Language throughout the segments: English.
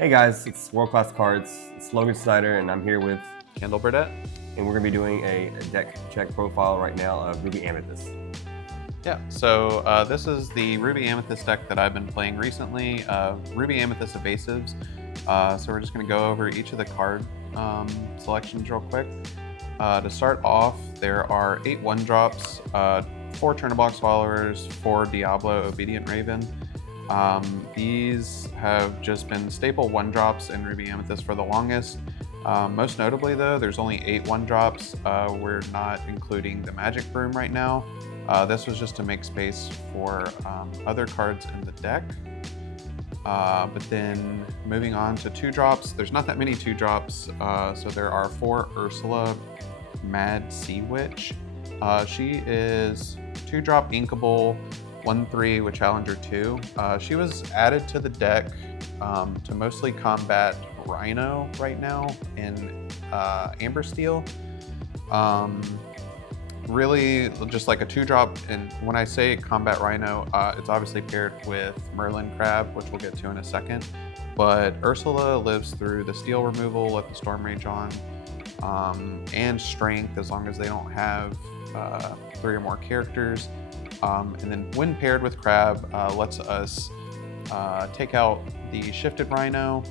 Hey guys, it's World Class Cards. It's Logan Schneider, and I'm here with Kendall Burdette. And we're going to be doing a deck check profile right now of Ruby Amethyst. Yeah, so this is the Ruby Amethyst deck that I've been playing recently, Ruby Amethyst Evasives. So we're just going to go over each of the card selections real quick. To start off, there are 8 1-drops, 4 Turn-a-Box Followers, 4 Diablo Obedient Raven. These have just been staple 1-drops in Ruby Amethyst for the longest. Most notably though, there's only 8 1-drops. We're not including the Magic Broom right now. This was just to make space for other cards in the deck. But then moving on to 2-drops, there's not that many 2-drops. So there are 4 Ursula Mad Sea Witch. She is 2-drop inkable, 1/3 with Challenger 2. She was added to the deck to mostly combat Rhino right now in Amber Steel. Really just like a 2-drop, and when I say combat Rhino, it's obviously paired with Merlin Crab, which we'll get to in a second. But Ursula lives through the steel removal, let the Storm Rage on, and strength as long as they don't have 3 or more characters. And then when paired with Crab, lets us take out the shifted Rhino,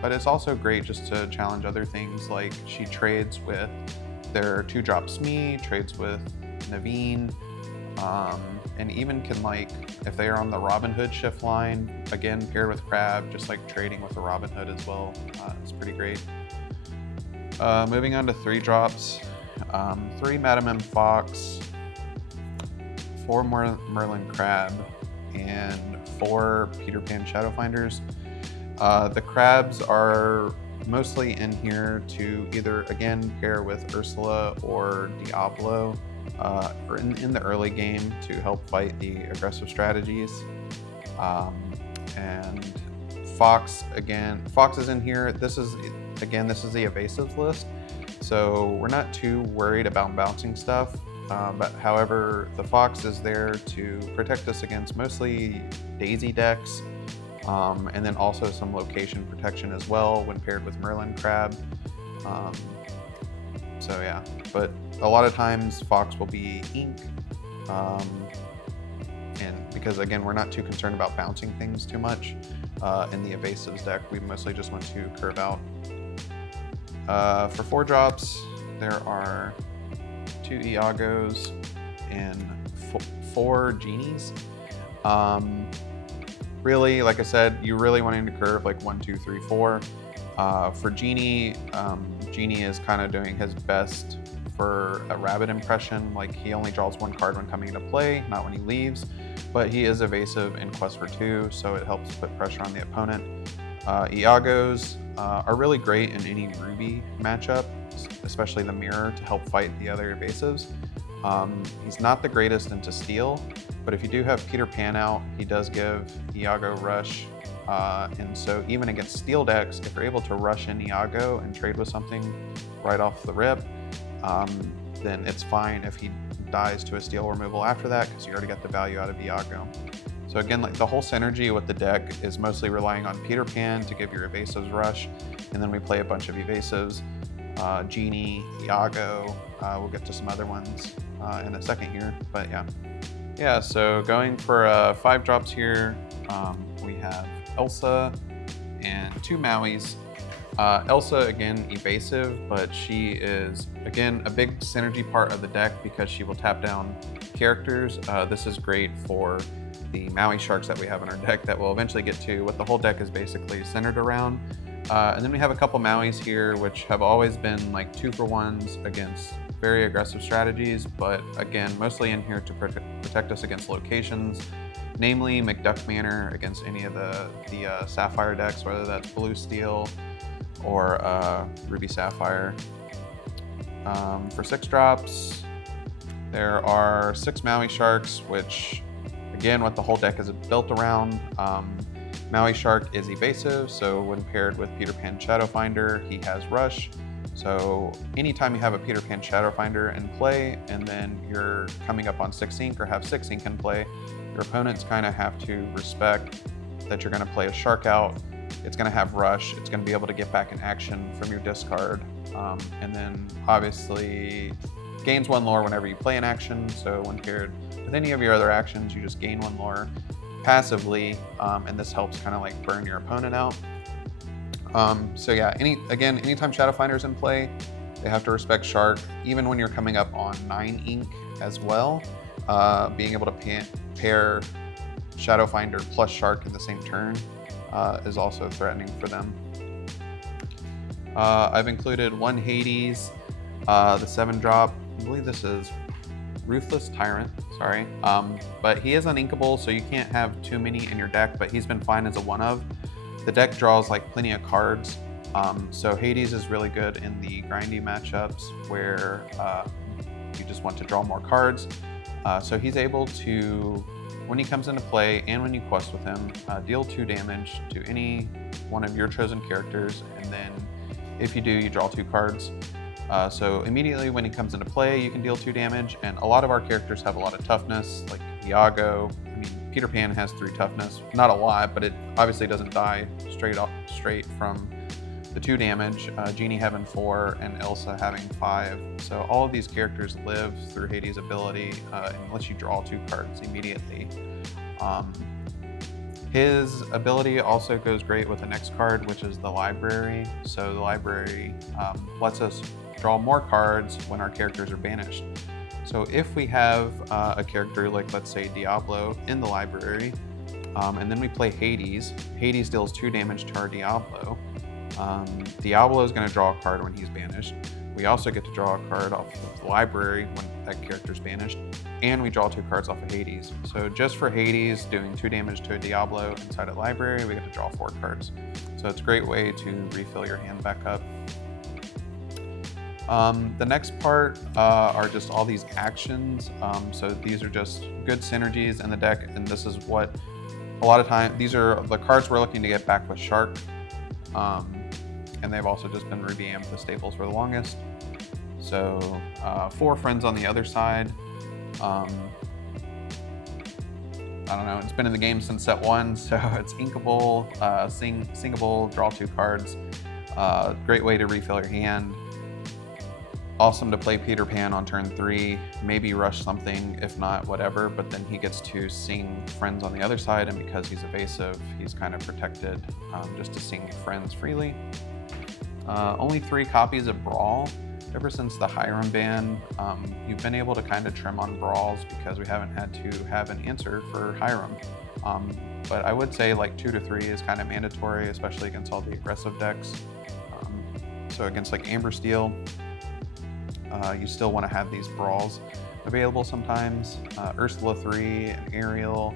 but it's also great just to challenge other things, like she trades with their 2-drop Smee, trades with Naveen, and even can, like, if they are on the Robin Hood shift line, again paired with Crab, just like trading with the Robin Hood as well. It's pretty great. Moving on to 3-drops, 3 Madam M Fox, 4 Merlin Crab, and 4 Peter Pan Shadowfinders. The Crabs are mostly in here to either, again, pair with Ursula or Diablo or in the early game to help fight the aggressive strategies. And Fox, again, Fox is in here. This is the evasives list, so we're not too worried about bouncing stuff. But however, the Fox is there to protect us against mostly Daisy decks, and then also some location protection as well when paired with Merlin Crab. So yeah, but a lot of times Fox will be ink, and because again, we're not too concerned about bouncing things too much in the evasives deck, we mostly just want to curve out. For 4-drops, there are 2 Iagos and 4 Genies. Really, like I said, you're really wanting to curve like 1, 2, 3, 4. For Genie, Genie is kind of doing his best for a rabbit impression. Like, he only draws 1 card when coming into play, not when he leaves. But he is evasive in Quest for 2, so it helps put pressure on the opponent. Iagos are really great in any Ruby matchup, especially the Mirror, to help fight the other evasives. He's not the greatest into Steel, but if you do have Peter Pan out, he does give Iago Rush. And so even against Steel decks, if you're able to rush in Iago and trade with something right off the rip, then it's fine if he dies to a Steel removal after that, because you already got the value out of Iago. So again, like, the whole synergy with the deck is mostly relying on Peter Pan to give your evasives rush, and then we play a bunch of evasives. Genie, Iago, we'll get to some other ones in a second here, but yeah. Yeah, so going for 5-drops here, we have Elsa and 2 Mauis. Elsa, again, evasive, but she is, again, a big synergy part of the deck because she will tap down characters. This is great for the Maui Sharks that we have in our deck that we'll eventually get to, what the whole deck is basically centered around. And then we have a couple Mauis here, which have always been like 2-for-1s against very aggressive strategies, but again, mostly in here to protect us against locations, namely McDuck Manor against any of the Sapphire decks, whether that's Blue Steel or Ruby Sapphire. For 6-drops, there are 6 Maui Sharks, which, again, what the whole deck is built around. Maui Shark is evasive, so when paired with Peter Pan Shadowfinder, he has Rush. So anytime you have a Peter Pan Shadowfinder in play, and then you're coming up on 6 ink or have 6 ink in play, your opponents kind of have to respect that you're going to play a Shark out It's going to have rush. It's going to be able to get back in action from your discard. And then obviously gains 1 lore whenever you play an action. So when paired with any of your other actions, you just gain 1 lore passively. And this helps kind of like burn your opponent out. So yeah, anytime Shadowfinder's in play, they have to respect Shark, even when you're coming up on 9 ink as well. Being able to pair Shadowfinder plus Shark in the same turn is also threatening for them. I've included 1 Hades, the 7-drop. I believe this is Ruthless Tyrant, sorry. But he is uninkable, so you can't have too many in your deck, but he's been fine as a 1-of. The deck draws like plenty of cards. So Hades is really good in the grindy matchups where you just want to draw more cards. So he's able to, when he comes into play and when you quest with him, deal 2 damage to any one of your chosen characters, and then if you do, you draw 2 cards. So immediately when he comes into play, you can deal 2 damage, and a lot of our characters have a lot of toughness, like Iago. I mean, Peter Pan has 3 toughness, not a lot, but it obviously doesn't die straight from the 2 damage, Genie having 4 and Elsa having 5. So all of these characters live through Hades' ability unless you draw 2 cards immediately. His ability also goes great with the next card, which is the library. So the library lets us draw more cards when our characters are banished. So if we have a character like, let's say, Diablo in the library, and then we play Hades, Hades deals 2 damage to our Diablo. Diablo is going to draw a card when he's banished. We also get to draw a card off of the library when that character's banished, and we draw 2 cards off of Hades. So just for Hades doing 2 damage to a Diablo inside a library, we get to draw 4 cards. So it's a great way to refill your hand back up. The next part are just all these actions. So these are just good synergies in the deck, and this is what a lot of time, these are the cards we're looking to get back with Shark. And they've also just been Ruby Amethyst staples for the longest. So 4 friends on the other side. I don't know, it's been in the game since set 1, so it's inkable, singable, draw 2 cards. Great way to refill your hand. Awesome to play Peter Pan on turn 3, maybe rush something, if not, whatever, but then he gets to sing friends on the other side, and because he's evasive, he's kind of protected just to sing friends freely. Only 3 copies of Brawl. Ever since the Hiram ban, you've been able to kind of trim on Brawls because we haven't had to have an answer for Hiram. But I would say like 2 to 3 is kind of mandatory, especially against all the aggressive decks. So against like Amber Steel, you still want to have these Brawls available sometimes. Ursula 3 and Ariel,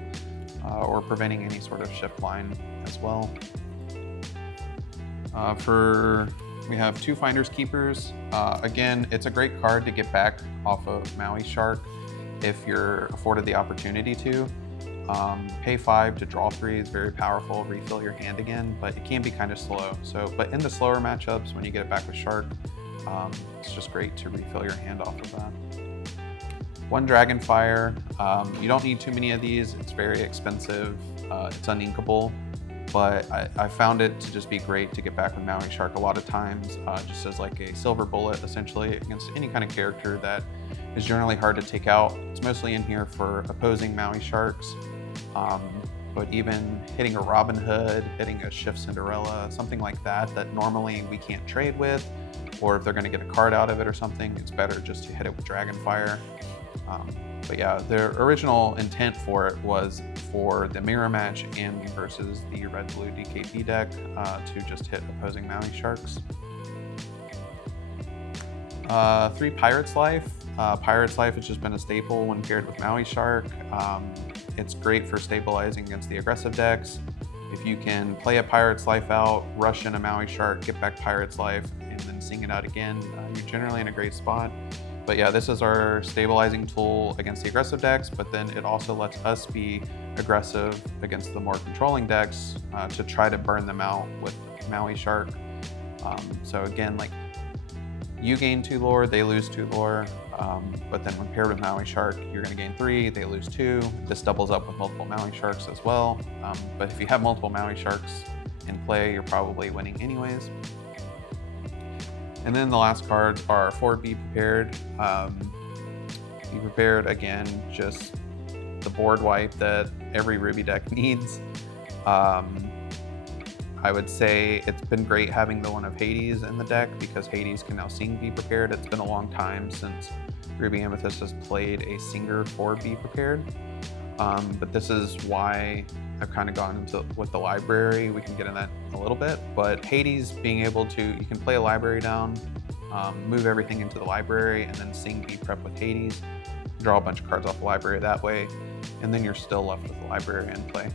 or preventing any sort of shift line as well. We have 2 Finders Keepers. Again, it's a great card to get back off of Maui Shark if you're afforded the opportunity to. Pay 5 to draw 3 is very powerful, refill your hand again, but it can be kind of slow. But in the slower matchups, when you get it back with Shark, it's just great to refill your hand off of that. 1 Dragonfire. You don't need too many of these. It's very expensive. It's uninkable. But I found it to just be great to get back with Maui Shark a lot of times, just as like a silver bullet, essentially, against any kind of character that is generally hard to take out. It's mostly in here for opposing Maui Sharks, but even hitting a Robin Hood, hitting a Shift Cinderella, something like that normally we can't trade with, or if they're going to get a card out of it or something, it's better just to hit it with Dragonfire. But yeah, the original intent for it was for the mirror match and versus the red-blue DKP deck to just hit opposing Maui Sharks. 3 Pirate's Life. Pirate's Life has just been a staple when paired with Maui Shark. It's great for stabilizing against the aggressive decks. If you can play a Pirate's Life out, rush in a Maui Shark, get back Pirate's Life, and then sing it out again, you're generally in a great spot. But yeah, this is our stabilizing tool against the aggressive decks, but then it also lets us be aggressive against the more controlling decks to try to burn them out with Maui Shark. So again, like, you gain 2 lore, they lose 2 lore, but then when paired with Maui Shark, you're gonna gain 3, they lose 2. This doubles up with multiple Maui Sharks as well. But if you have multiple Maui Sharks, in play, you're probably winning anyways. And then the last cards are for Be Prepared. Be Prepared, again, just the board wipe that every Ruby deck needs. I would say it's been great having the one of Hades in the deck because Hades can now sing Be Prepared. It's been a long time since Ruby Amethyst has played a singer for Be Prepared. But this is why I've kind of gone into with the library. We can get in that a little bit, but Hades being able to, you can play a library down, move everything into the library, and then sing Be Prep with Hades, draw a bunch of cards off the library that way, and then you're still left with the library in play.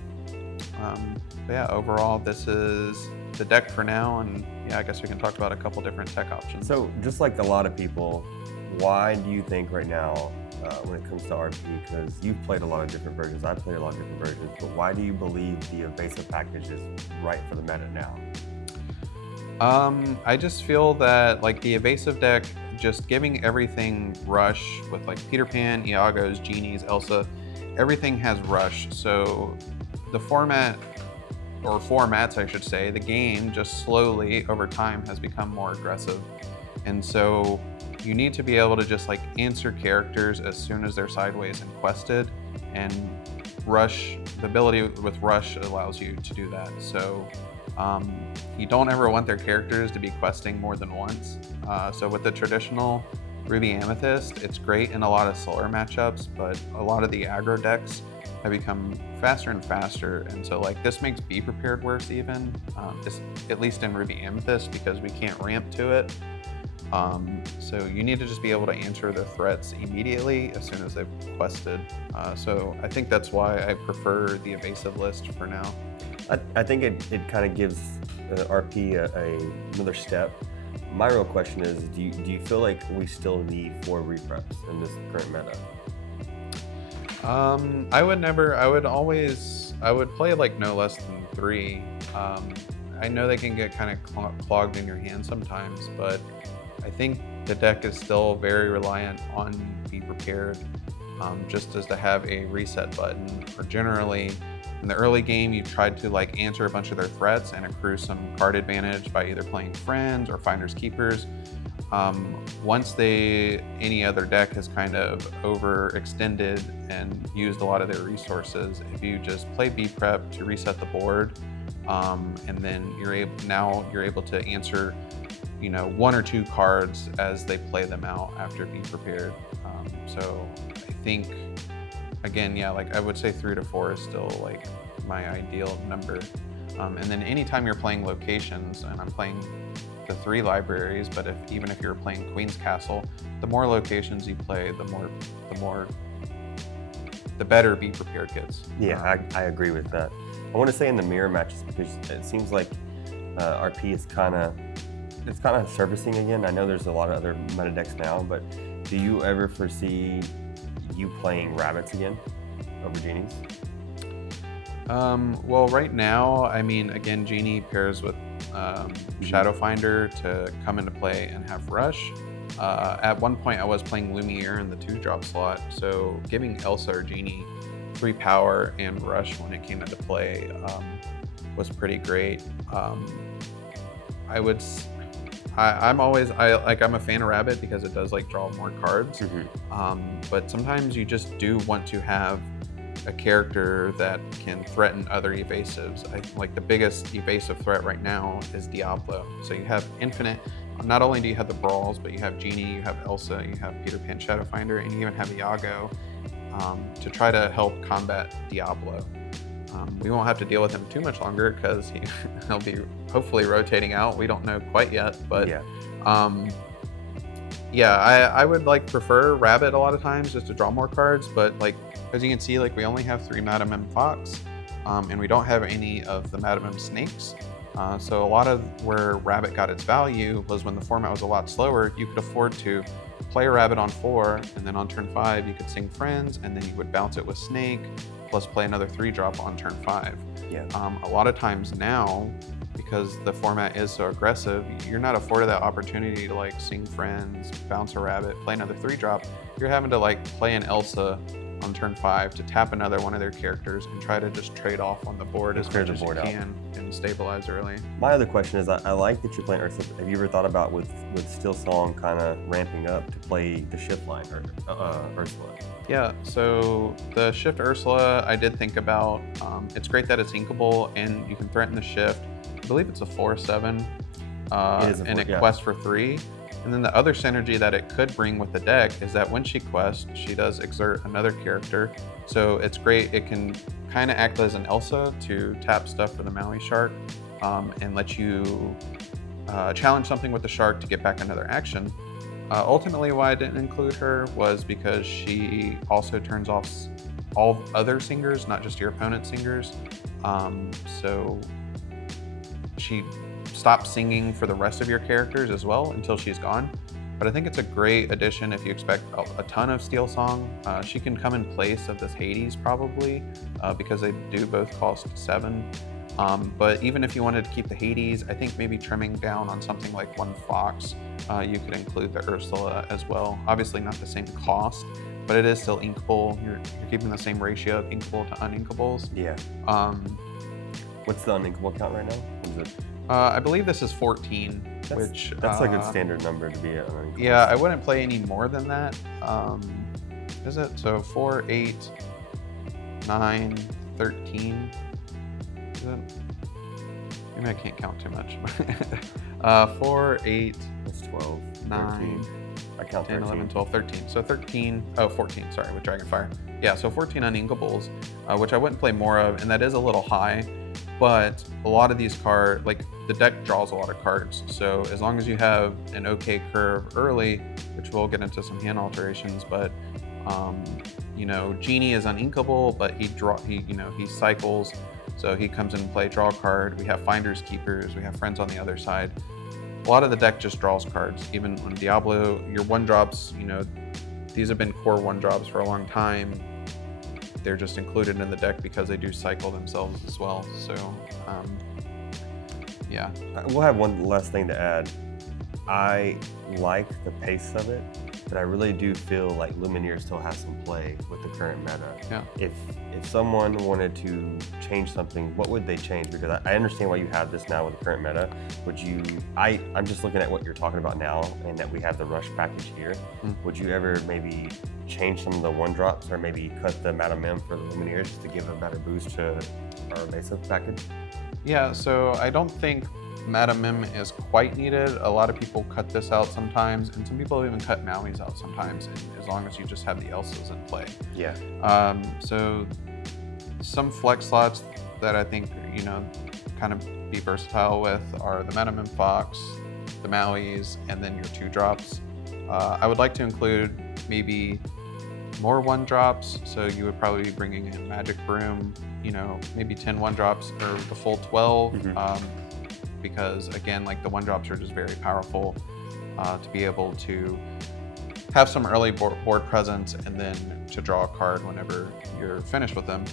But yeah, overall, this is the deck for now, and yeah, I guess we can talk about a couple different tech options. So just like a lot of people, why do you think right now, when it comes to RP, because you've played a lot of different versions, I've played a lot of different versions, but why do you believe the evasive package is right for the meta now? I just feel that like the evasive deck, just giving everything rush with like Peter Pan, Iago's, Genies, Elsa, everything has rush. So the format, or formats I should say, the game just slowly over time has become more aggressive. And so you need to be able to just like answer characters as soon as they're sideways and quested, and rush, the ability with rush allows you to do that. So you don't ever want their characters to be questing more than once. So with the traditional Ruby Amethyst, it's great in a lot of slower matchups, but a lot of the aggro decks have become faster and faster, and so like this makes Be Prepared worse even, at least in Ruby Amethyst, because we can't ramp to it. So you need to just be able to answer the threats immediately as soon as they've quested. So I think that's why I prefer the evasive list for now. I think it kind of gives RP another step. My real question is, do you feel like we still need 4 repreps in this current meta? I would play like no less than 3. I know they can get kind of clogged in your hand sometimes, but I think the deck is still very reliant on Be Prepared, just as to have a reset button, or generally in the early game you tried to like answer a bunch of their threats and accrue some card advantage by either playing friends or finders keepers. Once any other deck has kind of overextended and used a lot of their resources, if you just play Be Prep to reset the board, and then you're able to answer 1 or 2 cards as they play them out after Be Prepared. So I think, again, yeah, like I would say 3 to 4 is still like my ideal number. And then anytime you're playing locations, and I'm playing the 3 libraries, but even if you're playing Queen's Castle, the more locations you play, the better Be Prepared gets. Yeah, I agree with that. I want to say in the mirror matches, because it seems like RP is kind of surfacing again. I know there's a lot of other meta decks now, but do you ever foresee you playing rabbits again over Genies? Well, right now, I mean, again, Genie pairs with Shadowfinder to come into play and have rush. At one point, I was playing Lumiere in the 2-drop slot, so giving Elsa or Genie 3 power and rush when it came into play was pretty great. I'm a fan of Rabbit because it does like draw more cards. But sometimes you just do want to have a character that can threaten other evasives. Like the biggest evasive threat right now is Diablo. So you have infinite, not only do you have the brawls, but you have Genie, you have Elsa, you have Peter Pan Shadowfinder, and you even have Iago to try to help combat Diablo. We won't have to deal with him too much longer because he'll be hopefully rotating out. We don't know quite yet, but I would like prefer Rabbit a lot of times just to draw more cards, but like as you can see, like we only have 3 Madam M Fox, and we don't have any of the Madam M Snakes. So a lot of where Rabbit got its value was when the format was a lot slower. You could afford to play a Rabbit on 4, and then on turn 5 you could sing Friends, and then you would bounce it with Snake, plus play another 3-drop on turn 5. A lot of times now, because the format is so aggressive, you're not afforded that opportunity to like sing Friends, bounce a Rabbit, play another 3-drop. You're having to like play an Elsa on turn 5 to tap another one of their characters and try to just trade off on the board as clear much the as you board out. can and stabilize early. My other question is, I like that you're playing Ursula. Have you ever thought about with Steel Song kind of ramping up to play the shift line or Ursula? Yeah, so the shift Ursula, I did think about. It's great that it's inkable and you can threaten the shift. I believe it's a 4/7 and it quests for 3. And then the other synergy that it could bring with the deck is that when she quests, she does exert another character. So it's great. It can kind of act as an Elsa to tap stuff for the Maui Shark and let you challenge something with the Shark to get back another action. Ultimately, why I didn't include her was because she also turns off all other singers, not just your opponent's singers. So she stops singing for the rest of your characters as well until she's gone. But I think it's a great addition if you expect a ton of Steel Song. She can come in place of this Hades probably because they do both cost 7. But even if you wanted to keep the Hades, I think maybe trimming down on something like 1 Fox, you could include the Ursula as well. Obviously not the same cost, but it is still inkable. You're keeping the same ratio of inkable to uninkables. Yeah. What's the uninkable count right now? What is it? I believe this is 14, which... That's a good standard number to be uninkable. Yeah, I wouldn't play any more than that. Is it? So 4, 8, 9, 13. Is it? Maybe I can't count too much. 4, 8, That's 12, 9, 13. I count 10, 13. 11, 12, 13. So 14, sorry, with Dragonfire. Yeah, so 14 uninkables, which I wouldn't play more of, and that is a little high, but a lot of these cards, like the deck draws a lot of cards, so as long as you have an okay curve early, which we'll get into some hand alterations, but you know, Genie is uninkable, but he cycles, so he comes in and play, draw a card. We have Finders Keepers, we have Friends on the other side. A lot of the deck just draws cards. Even on Diablo, your 1-drops, you know, these have been core 1-drops for a long time. They're just included in the deck because they do cycle themselves as well. So, yeah. We'll have one last thing to add. I like the pace of it, but I really do feel like Lumineer still has some play with the current meta. Yeah. If someone wanted to change something, what would they change? Because I understand why you have this now with the current meta. I'm just looking at what you're talking about now and that we have the rush package here. Would you ever maybe change some of the 1-drops or maybe cut the Madame M for the Lumineers just to give a better boost to our evasive package? Yeah, so I don't think Madame M is quite needed. A lot of people cut this out sometimes, and some people even cut Maui's out sometimes, as long as you just have the Elsas in play. Yeah. So some flex slots that I think, you know, kind of be versatile with are the Madame M Fox, the Maui's, and then your 2-drops. I would like to include maybe more 1-drops, so you would probably be bringing in Magic Broom, you know, maybe 10 1-drops or the full 12. Because again, like the 1-drops are just very powerful to be able to have some early board presence and then to draw a card whenever you're finished with them.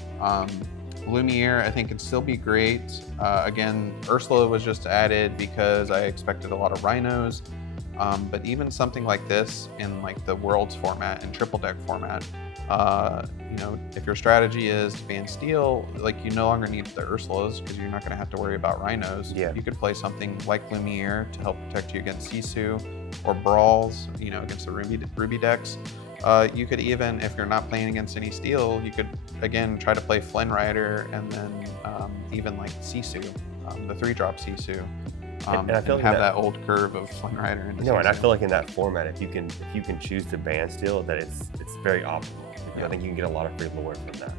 Lumiere, I think, can still be great. Again, Ursula was just added because I expected a lot of rhinos. But even something like this in like the Worlds format and triple deck format, you know, if your strategy is to ban steel, like you no longer need the Ursulas because you're not going to have to worry about rhinos. Yeah. You could play something like Lumiere to help protect you against Sisu, or Brawls, you know, against the Ruby decks. You could even, if you're not playing against any steel, you could again try to play Flynn Rider and then even like Sisu, the 3-drop Sisu. And I feel like have that old curve of Flynn Rider. No, and I feel like in that format, if you can choose to ban steel, that it's very optimal. Because I think you can get a lot of free lore from that.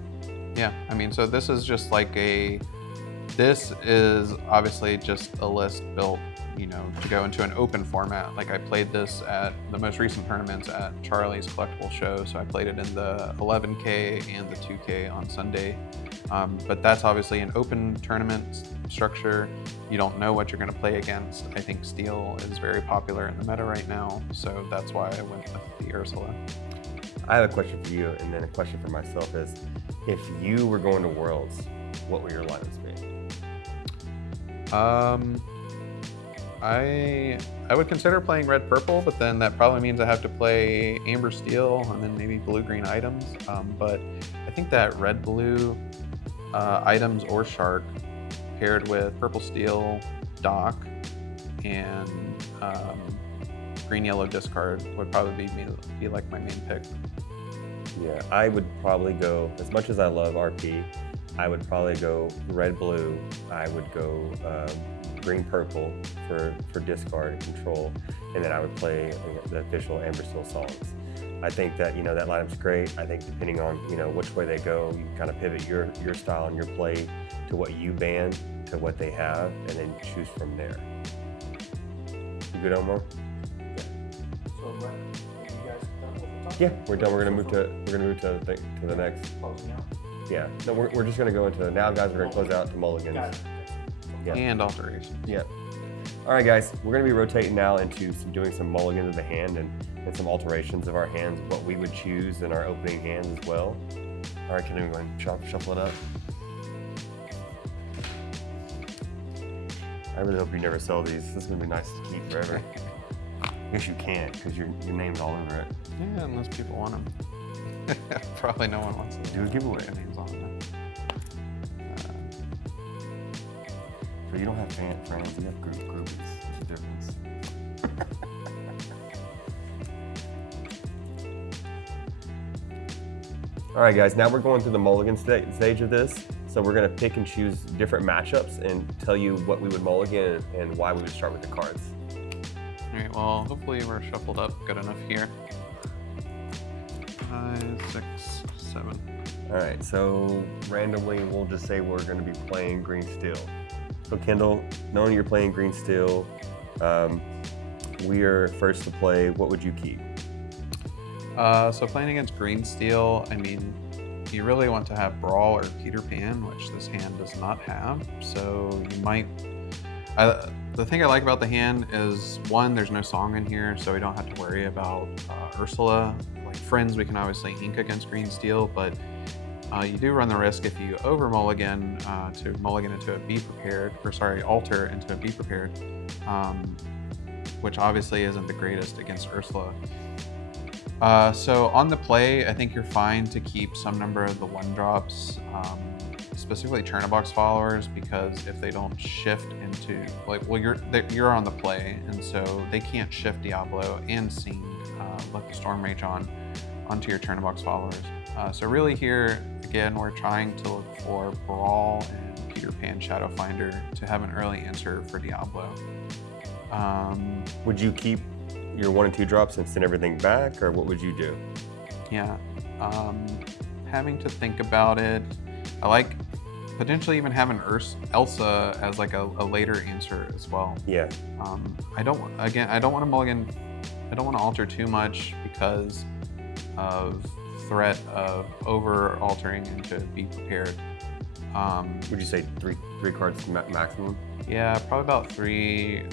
Yeah, I mean, so this is just like this is obviously just a list built, you know, to go into an open format. Like I played this at the most recent tournaments at Charlie's collectible show, so I played it in the 11K and the 2K on Sunday. But that's obviously an open tournament structure. You don't know what you're going to play against. I think steel is very popular in the meta right now, so that's why I went with the Ursula. I have a question for you, and then a question for myself is, if you were going to Worlds, what would your lineups be? I would consider playing red purple, but then that probably means I have to play amber steel and then maybe blue green items. But I think that red blue items or shark paired with purple steel dock and green yellow discard would probably be like my main pick. Yeah, I would probably go, as much as I love RP, I would probably go red blue. I would go green purple for discard and control, and then I would play the official Amber Steel songs. I think that that lineup's great. I think depending on which way they go, you can kind of pivot your style and your play to what you ban, to what they have, and then choose from there. You good, Omar? So, you guys done with the top? Yeah, we're done. We're gonna move to the next. Closing out. Yeah, no, we're just gonna go into now, guys. We're gonna close out to Mulligan's. Got it. Yeah. And alterations. Yeah. All right, guys, we're gonna be rotating now into doing some mulligans of the hand and some alterations of our hands, what we would choose in our opening hands as well. All right, can we go and shuffle it up? I really hope you never sell these. This is gonna be nice to keep forever. I guess you can't because your name's all over it. Yeah, unless people want them. Probably no one wants to Do a giveaway. Their names on them. So you don't have friends, you have groupies. There's a difference. All right, guys, now we're going through the mulligan stage of this. So we're gonna pick and choose different matchups and tell you what we would mulligan and why we would start with the cards. All right, well, hopefully we're shuffled up good enough here. 5, 6, 7. All right, so randomly, we'll just say we're gonna be playing green steel. So Kendall, knowing you're playing green steel, we are first to play. What would you keep? So playing against green steel, I mean, you really want to have Brawl or Peter Pan, which this hand does not have. So you might. The thing I like about the hand is, one, there's no song in here, so we don't have to worry about Ursula. Like Friends, we can obviously ink against green steel, but you do run the risk if you over mulligan to mulligan into a be prepared, or sorry, alter into a be prepared, which obviously isn't the greatest against Ursula. So on the play, I think you're fine to keep some number of the 1-drops, specifically Churnabox followers, because if they don't shift into, you're on the play, and so they can't shift Diablo and sing Let the Storm Rage onto your Churnabox followers. So really here, again, we're trying to look for Brawl and Peter Pan Shadowfinder to have an early answer for Diablo. Would you keep your 1 and 2 drops and send everything back, or what would you do? Yeah, having to think about it. I like potentially even having Elsa as like a later answer as well. Yeah. I don't want to mulligan. I don't want to alter too much because of threat of over altering into be prepared. Would you say three cards maximum? Yeah, probably about three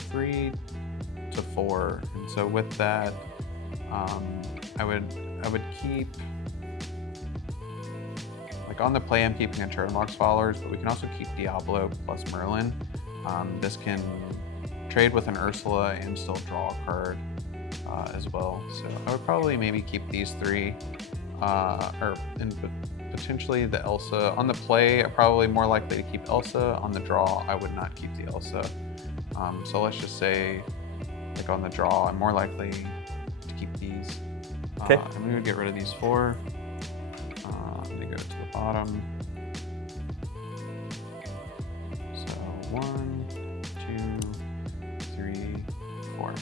to 4. And so with that, I would keep, like on the play, I'm keeping a Churnabox followers, but we can also keep Diablo plus Merlin. This can trade with an Ursula and still draw a card as well. So I would probably maybe keep these 3, and potentially the Elsa. On the play, I'm probably more likely to keep Elsa. On the draw, I would not keep the Elsa. So let's just say, like on the draw, I'm more likely to keep these. Okay. And we would get rid of these 4. Let me go to the bottom. So 1, 2, 3, 4.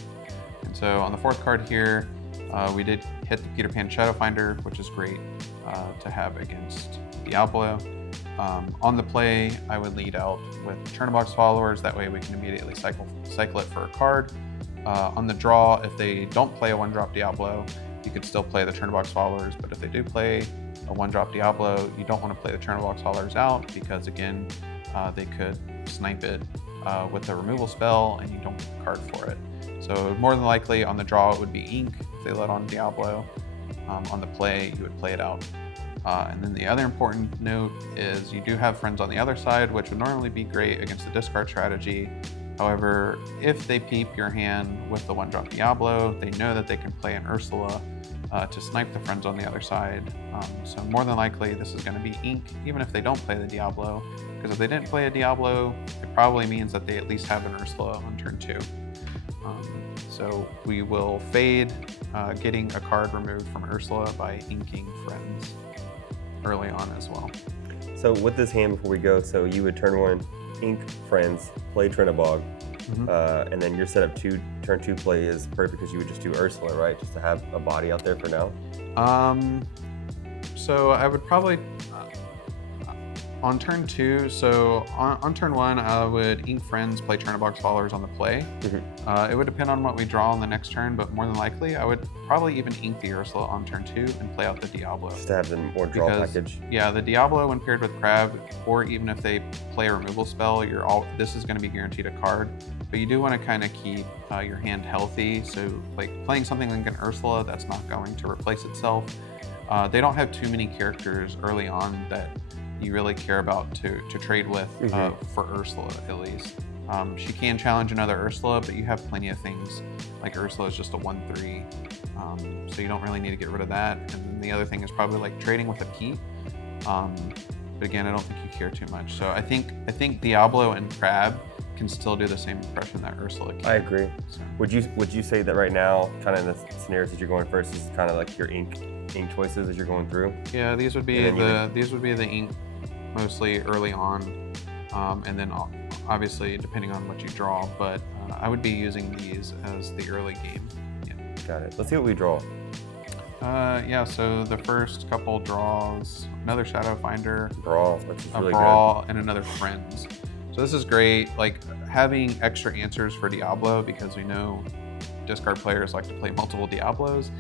And so on the 4th card here, we did hit the Peter Pan Shadowfinder, which is great to have against Diablo. On the play, I would lead out with Churnabox followers. That way we can immediately cycle it for a card. On the draw, if they don't play a 1-drop Diablo, you could still play the Churnabox followers. But if they do play a 1-drop Diablo, you don't want to play the Churnabox followers out because, again, they could snipe it with a removal spell and you don't get the card for it. So more than likely on the draw it would be ink if they let on Diablo. On the play, you would play it out. And then the other important note is you do have friends on the other side, which would normally be great against the discard strategy. However, if they peep your hand with the 1-drop Diablo, they know that they can play an Ursula to snipe the friends on the other side. So more than likely, this is going to be ink, even if they don't play the Diablo, because if they didn't play a Diablo, it probably means that they at least have an Ursula on turn 2. So we will fade getting a card removed from Ursula by inking friends early on as well. So with this hand, before we go, so you would turn 1, ink friends, play Trinabog, and then your setup 2, turn 2 play is perfect because you would just do Ursula, right? Just to have a body out there for now. So I would probably on turn 2. So on turn 1, I would ink friends, play Trinabog's followers on the play. It would depend on what we draw on the next turn, but more than likely, I would probably even ink the Ursula on turn 2 and play out the Diablo. Just to have the more draw package. Yeah, the Diablo when paired with Crab, or even if they play a removal spell, this is going to be guaranteed a card. But you do want to kind of keep your hand healthy. So like playing something like an Ursula, that's not going to replace itself. They don't have too many characters early on that you really care about to trade with for Ursula, at least. She can challenge another Ursula, but you have plenty of things. Like Ursula is just a 1/3, so you don't really need to get rid of that. And then the other thing is probably like trading with a Pete. But again, I don't think you care too much. So I think Diablo and Crab can still do the same impression that Ursula can. I agree. So. Would you say that right now, kind of in the scenarios that you're going first, is kind of like your ink choices as you're going through? Yeah, these would be the ink mostly early on, and then obviously depending on what you draw. But I would be using these as the early game. Yeah. Got it. Let's see what we draw. Yeah. So the first couple draws, another Shadow Finder, Brawl, which is really Brawl, and another Friends. So this is great, like having extra answers for Diablo, because we know discard players like to play multiple Diablos.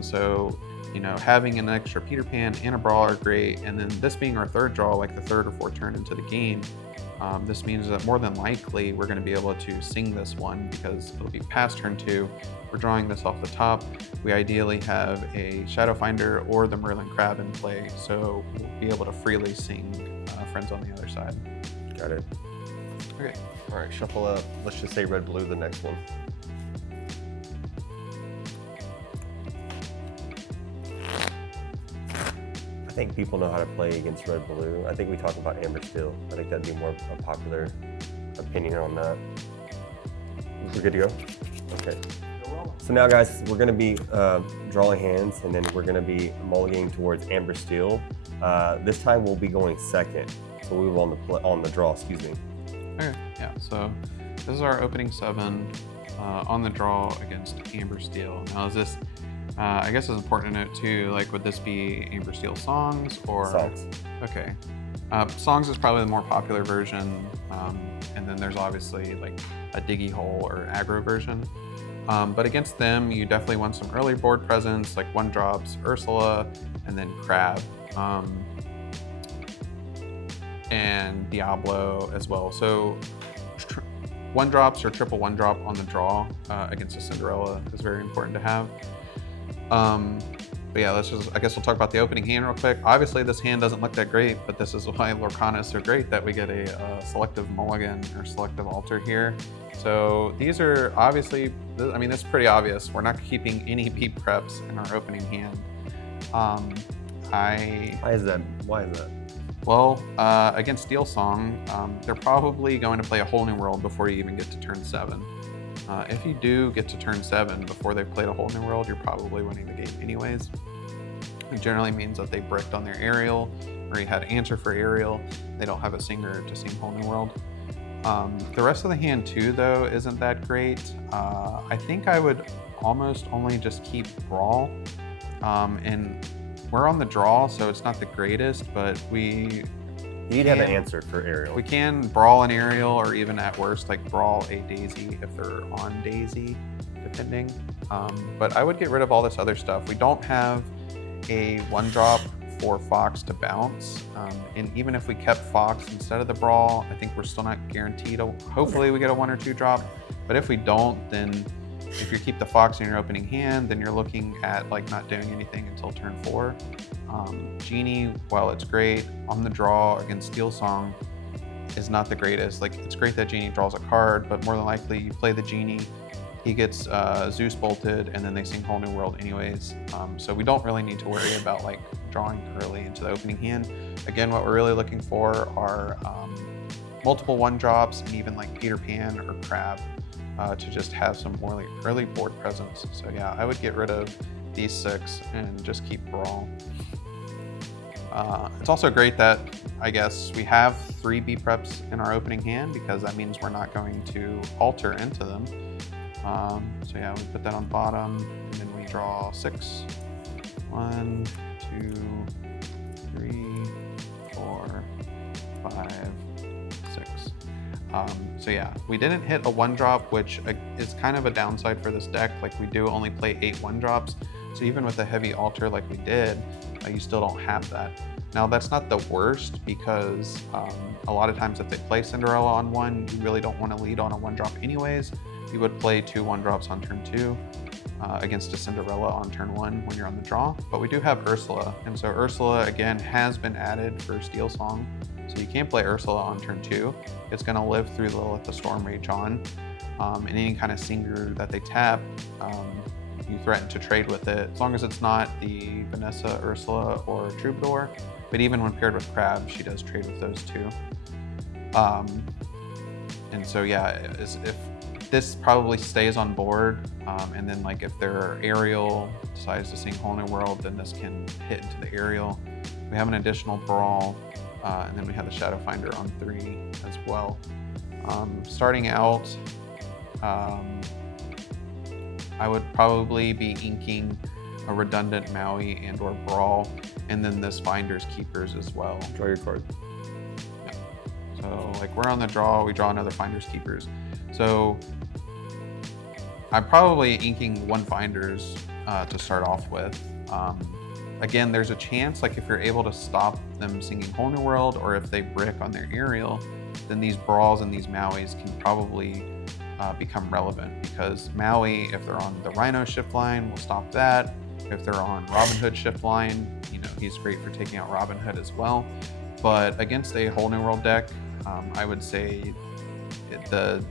So, you know, having an extra Peter Pan and a Brawl are great. And then this being our third draw, like the third or fourth turn into the game, this means that more than likely we're going to be able to sing this one because it'll be past turn 2. We're drawing this off the top. We ideally have a Shadow Finder or the Merlin Crab in play, so we'll be able to freely sing Friends on the other side. Got it. Okay. All right, shuffle up. Let's just say red, blue, the next one. I think people know how to play against red, blue. I think we talk about amber steel. I think that'd be more a popular opinion on that. We're good to go? Okay. So now, guys, we're going to be drawing hands, and then we're going to be mulliganing towards amber steel. This time we'll be going second, so we will on the draw. Excuse me. Okay. Yeah. So this is our opening 7 on the draw against amber steel. Now, is this? I guess it's important to note too. Like, would this be amber steel songs or songs? Okay. Songs is probably the more popular version, and then there's obviously like a diggy hole or aggro version. But against them, you definitely want some early board presence, like 1-drops, Ursula, and then Crab, and Diablo as well. So 1-drops or triple 1-drop on the draw against a Cinderella is very important to have. But yeah, I guess we'll talk about the opening hand real quick. Obviously, this hand doesn't look that great, but this is why Lorcana is so great, that we get a selective mulligan or selective altar here. So these are obviously, I mean, it's pretty obvious. We're not keeping any beep preps in our opening hand. Why is that? Well, against Steel Song, they're probably going to play a whole new world before you even get to turn 7. If you do get to turn 7 before they've played a whole new world, you're probably winning the game anyways. It generally means that they bricked on their aerial, or you had an answer for aerial. They don't have a singer to sing whole new world. The rest of the hand too, though, isn't that great. I think I would almost only just keep Brawl. And we're on the draw, so it's not the greatest, but You'd have an answer for aerial. We can Brawl an aerial, or even at worst, like Brawl a Daisy if they're on Daisy, depending. But I would get rid of all this other stuff. We don't have a 1-drop for Fox to bounce. And even if we kept Fox instead of the Brawl, I think we're still not guaranteed. Hopefully we get a 1 or 2 drop. But if we don't, then if you keep the Fox in your opening hand, then you're looking at like not doing anything until turn 4. Genie, while it's great on the draw against Steel Song, is not the greatest. Like, it's great that Genie draws a card, but more than likely you play the Genie, he gets Zeus bolted, and then they sing Whole New World anyways. So we don't really need to worry about like drawing early into the opening hand. Again, what we're really looking for are multiple 1-drops and even like Peter Pan or Crab to just have some more like early board presence. So yeah, I would get rid of these 6 and just keep Brawl. It's also great that I guess we have 3 B preps in our opening hand, because that means we're not going to alter into them. So yeah, we put that on bottom, and then we draw 6. 1, 2, 3, 4, 5, 6. So yeah, we didn't hit a 1-drop, which is kind of a downside for this deck. Like, we do only play 8 1-drops. So even with a heavy altar like we did, you still don't have that. Now, that's not the worst, because a lot of times if they play Cinderella on 1, you really don't want to lead on a 1-drop anyways. You would play 2 1-drops on turn 2 against a Cinderella on turn 1 when you're on the draw. But we do have Ursula, and so Ursula again has been added for Steel Song. So you can't play Ursula on turn 2. It's going to live through Lilith the Storm Rage on. And any kind of singer that they tap, you threaten to trade with it, as long as it's not the Vanessa, Ursula, or Troubadour. But even when paired with Crab, she does trade with those 2. And so yeah, if this probably stays on board, and then like if their Ariel decides to sing Whole New World, then this can hit into the Ariel. We have an additional Brawl, and then we have the Shadow Finder on 3 as well. Starting out, I would probably be inking a redundant Maui and or Brawl, and then this Finders Keepers as well. Draw your card. Yeah. So like, we're on the draw, we draw another Finders Keepers. So I'm probably inking 1 Finders to start off with. Again, there's a chance, like if you're able to stop them singing Whole New World, or if they brick on their Ariel, then these Brawls and these Mauis can probably become relevant, because Maui, if they're on the Rhino shift line, will stop that. If they're on Robin Hood shift line, he's great for taking out Robin Hood as well. But against a Whole New World deck, I would say the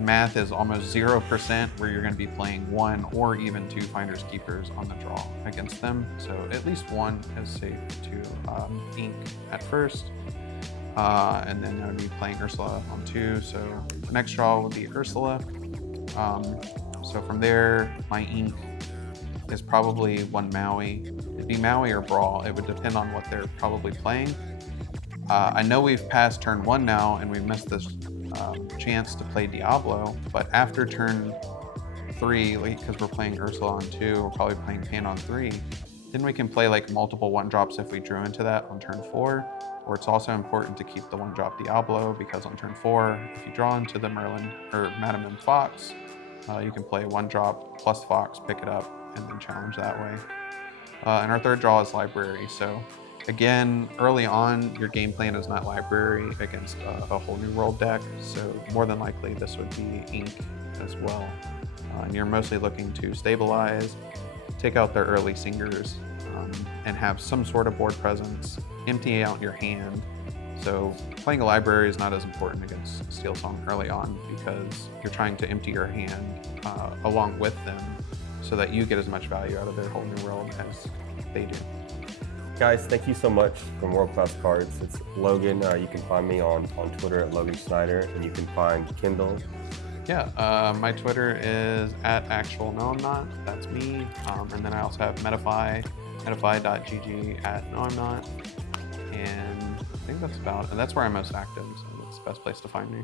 math is almost 0% where you're going to be playing 1 or even 2 Finders Keepers on the draw against them. So at least 1 is safe to ink at first. And then I would be playing Ursula on 2. So the next draw would be Ursula. So from there, my ink is probably 1 Maui. It'd be Maui or Brawl. It would depend on what they're probably playing. I know we've passed turn 1 now, and we missed this chance to play Diablo, but after turn 3, because we're playing Ursula on 2, we're probably playing Pan on 3, then we can play like multiple 1-drops if we drew into that on turn 4. Or it's also important to keep the 1-drop Diablo, because on turn 4, if you draw into the Merlin or Madam M Fox, you can play 1-drop plus Fox, pick it up, and then challenge that way. And our third draw is Library. So again, early on, your game plan is not Library against a Whole New World deck. So more than likely, this would be ink as well. And you're mostly looking to stabilize, take out their early singers, and have some sort of board presence, empty out your hand. So playing a Library is not as important against Steel Song early on, because you're trying to empty your hand along with them, so that you get as much value out of their Whole New World as they do. Guys, thank you so much from World Class Cards. It's Logan. You can find me on Twitter at Logan Schneider, and you can find Kendall. Yeah, my Twitter is at actual NoImNot. That's me. And then I also have Metafy, metafy.gg at NoImNot. And I think that's about it. And that's where I'm most active, so that's the best place to find me.